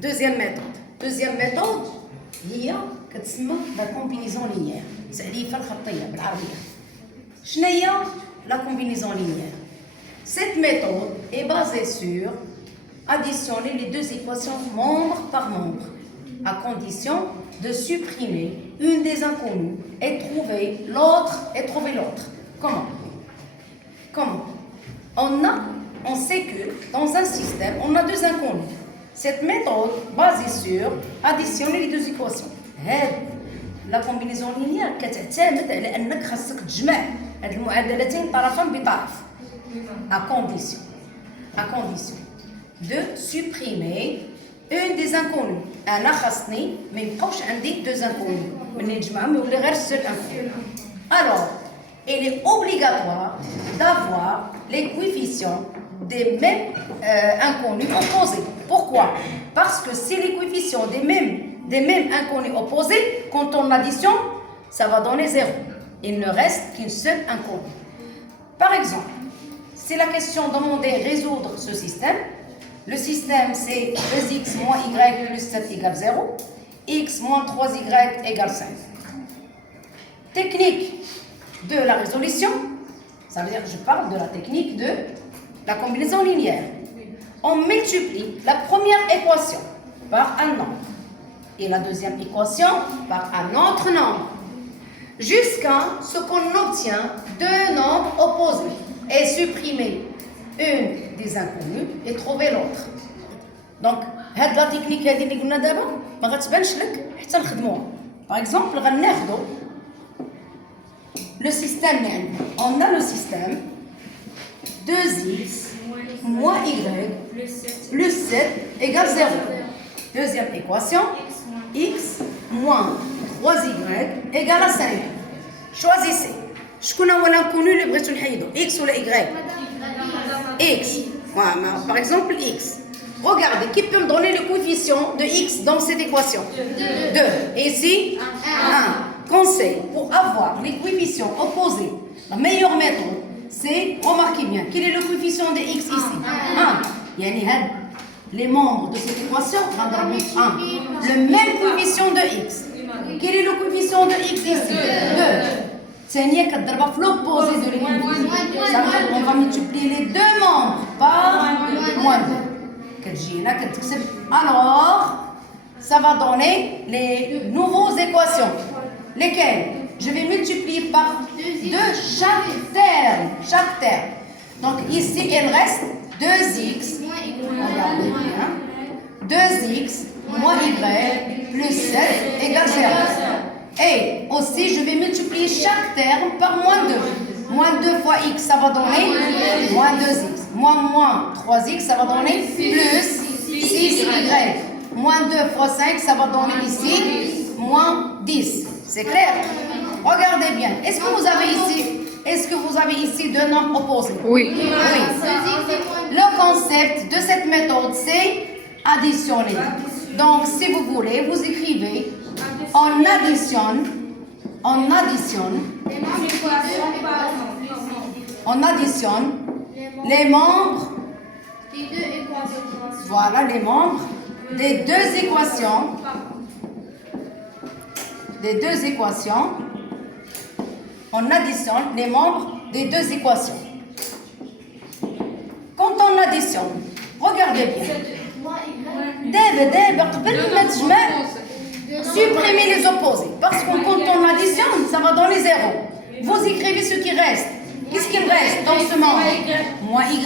Deuxième méthode, هي كتسمى la combinaison linéaire. تعريفها الخطية بالعربية. شنو هي la combinaison linéaire? Cette méthode est basée sur additionner les deux équations membre par membre, à condition de supprimer une des inconnues et trouver l'autre. Comment? On sait que dans un système, on a deux inconnues. Cette méthode basée sur additionner les deux équations. La combinaison linéaire كتعتمد على أنك خاصك تجمع هاد المعادلتين طرفا بطرف. À condition de supprimer une des inconnues. أنا خاصني ما يبقاوش عندي deux inconnues. ملي نجمعهم يولي غير seul inconnu. Alors, il est obligatoire d'avoir les coefficients des mêmes inconnus opposés. Pourquoi? Parce que si les coefficients des mêmes inconnus opposés, quand on additionne, ça va donner 0. Il ne reste qu'une seule inconnue. Par exemple, si la question demandait résoudre ce système, le système c'est 2x moins y plus 7 égale 0, x moins 3y égale 5. Technique de la résolution, ça veut dire que je parle de la technique de la combinaison linéaire. On multiplie la première équation par un nombre et la deuxième équation par un autre nombre jusqu'à ce qu'on obtient deux nombres opposés et supprimer une des inconnues et trouver l'autre. Donc, cette la technique اللي قلنا دابا ما غتبانش لك حتى نخدموها. Par exemple, غناخدو le système اللي عندنا. On a le système 2x moins y plus 7 égale 0. Deuxième équation, x moins 3y égale à 5. Choisissez. شكون هو l'inconnu اللي بغيتو نحيدو؟ x ولا y؟ x. Voilà, par exemple x. Regardez, qui peut me donner le coefficient de x dans cette équation? 2. Et ici 1. Conseil, pour avoir les coefficients opposés, la meilleure méthode, c'est, remarquez bien, quel est le coefficient de x ici? 1. Yani les membres de cette équation, 1. Le même coefficient de x. Quel est le coefficient de x ici? 2. ثانية كتضربها في l'opposé de l'équation. Ça veut dire qu'on va multiplier les deux membres par moins 2. كتجي هنا كتكتب. Alors, ça va donner les nouvelles équations. Lesquelles? Je vais multiplier par 2 chaque terme. Donc ici, il reste 2x. Regardez bien. 2x moins y plus 7 égale 0. Et aussi, je vais multiplier chaque terme par moins 2. Moins 2 fois x, ça va donner moins 2x. Moins 3x, ça va donner plus 6y. Moins 2 fois 5, ça va donner ici moins 10. C'est clair? Regardez bien. Est-ce que vous avez ici deux nombres opposés? Oui. Le concept de cette méthode, c'est additionner. Donc, si vous voulez, vous écrivez on additionne les membres. Voilà les membres des deux équations. On additionne les membres des deux équations. Quand on additionne, regardez bien. Supprimez les opposés. Parce que quand on additionne, ça va donner 0. Vous écrivez ce qui reste. Qu'est-ce qu'il reste dans ce membre? Moins y.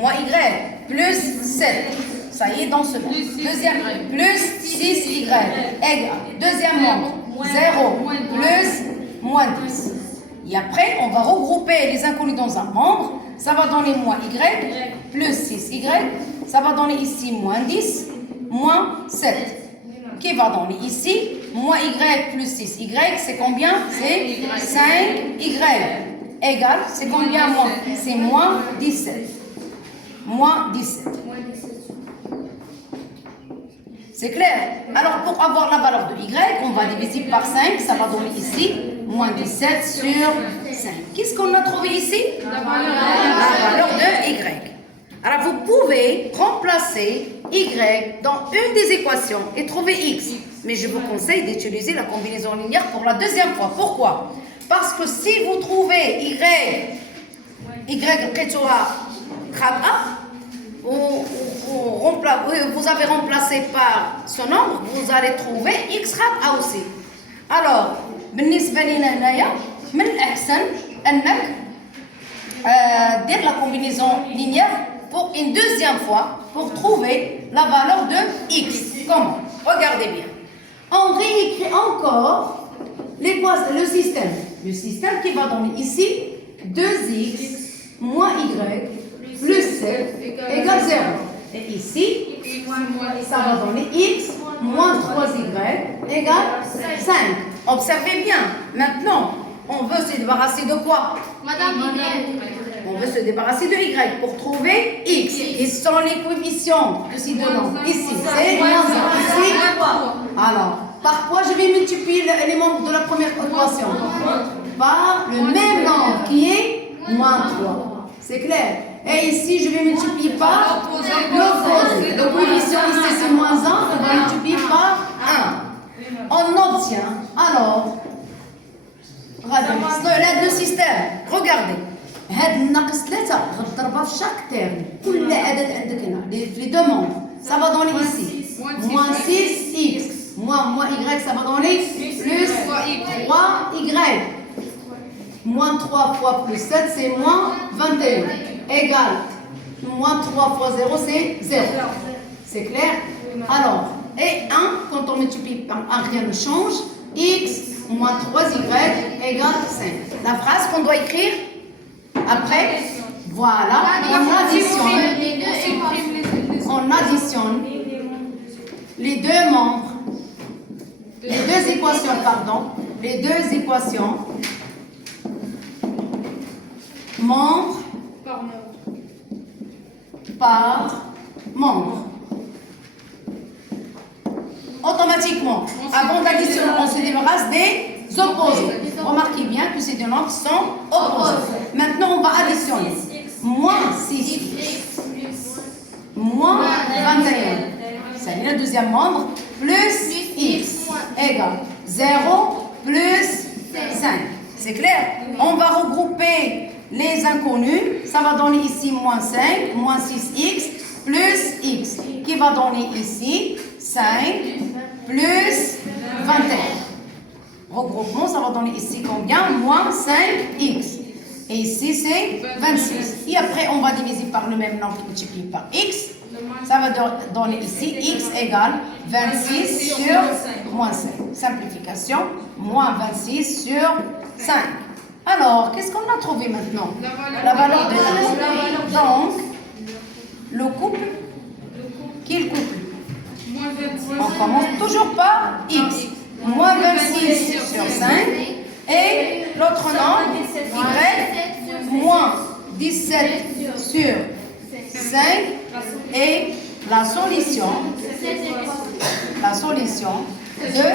Moins y plus 7. Ça y est dans ce membre. Deuxième, plus 6y égale. Deuxième membre, 0 plus moins 10. Et après, on va regrouper les inconnus dans un membre. Ça va donner moins y plus 6y. Ça va donner ici moins 10, moins 7. Qui va donner ici moins y plus 6y, c'est combien? C'est 5y. Égal, c'est combien moins? C'est moins 17. Moins 17. C'est clair? Alors, pour avoir la valeur de y, on va diviser par 5. Ça va donner ici moins 17 sur 5. Qu'est-ce qu'on a trouvé ici? La valeur de y. Alors, vous pouvez remplacer y dans une des équations et trouver x. Mais je vous conseille d'utiliser la combinaison linéaire pour la deuxième fois. Pourquoi? Parce que si vous trouvez y vous avez remplacé par ce nombre, vous allez trouver x A aussi. Alors, بالنسبة لنا هنايا من الأحسن أنك dire la combinaison linéaire pour une deuxième fois pour trouver la valeur de x. Comment? Regardez bien. On réécrit encore le système. Le système qui va donner ici 2x moins y plus 7 égale 0. Et ici, ça va donner x moins 3y égale 5. Observez bien. Maintenant, on veut se débarrasser de quoi? On veut se débarrasser de y pour trouver x. Ils sont les coefficients de ces deux nombres. Ici, c'est moins 1. Ici, alors, par quoi je vais multiplier les membres de la première équation? Par le même nombre qui est moins 3. C'est clair? Et ici, je vais multiplier par l'opposé. Le coefficient ici, c'est moins 1. On va multiplier par 1. On obtient, alors, regardez, le système. Regardez. هاد الناقص 3 غتضربها في chaque terme. كل عدد عندك هنا les deux membres. Ça va donner ici moins 6x moins y, ça va donner plus 3y. Moins 3 fois plus 7, c'est moins 21. Égale moins 3 fois 0, c'est 0. C'est clair? Alors, et 1, quand on multiplie par 1, rien ne change. X moins 3y égale 5. La phrase qu'on doit écrire après, voilà, on additionne les deux membres, les deux équations, membre par membre. Automatiquement, avant d'additionner, on se débarrasse des opposés. Remarquez bien que ces deux nombres sont opposés. Maintenant, on va additionner. Moins 6 moins 21. C'est le deuxième membre. Plus x égale 0 plus 5. C'est clair? On va regrouper les inconnus. Ça va donner ici moins 5, moins 6x plus x. Qui va donner ici 5 plus 21. Regroupement, ça va donner ici combien? Moins 5x. Et ici, c'est 26. Et après, on va diviser par le même nombre multiplié par x. Ça va donner ici x égale 26 sur moins 5. Simplification, moins 26 sur 5. Alors, qu'est-ce qu'on a trouvé maintenant? La valeur de x. Donc, le couple, quel couple? On commence toujours par x. Moins 26 sur 5. Et l'autre nombre, y, moins 17 sur 5. Et la solution de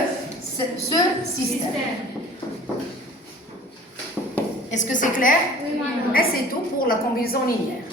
ce système. Est-ce que c'est clair? Et c'est tout pour la combinaison linéaire.